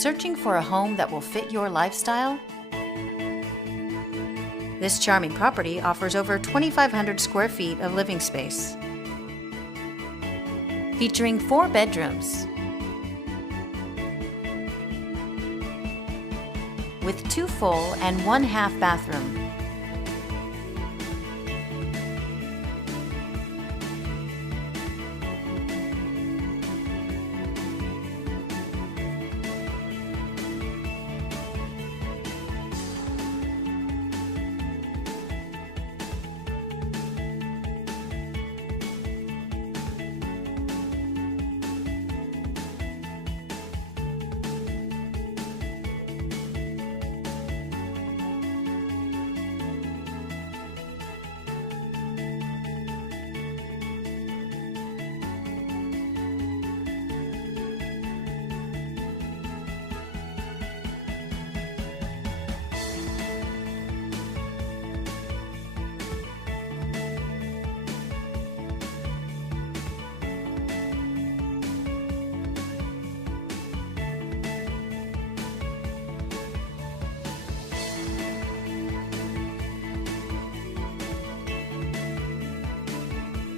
Searching for a home that will fit your lifestyle? This charming property offers over 2,500 square feet of living space, featuring 4 bedrooms with 2 full and 1 half bathroom.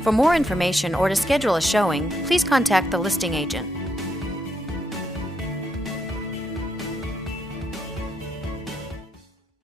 For more information or to schedule a showing, please contact the listing agent.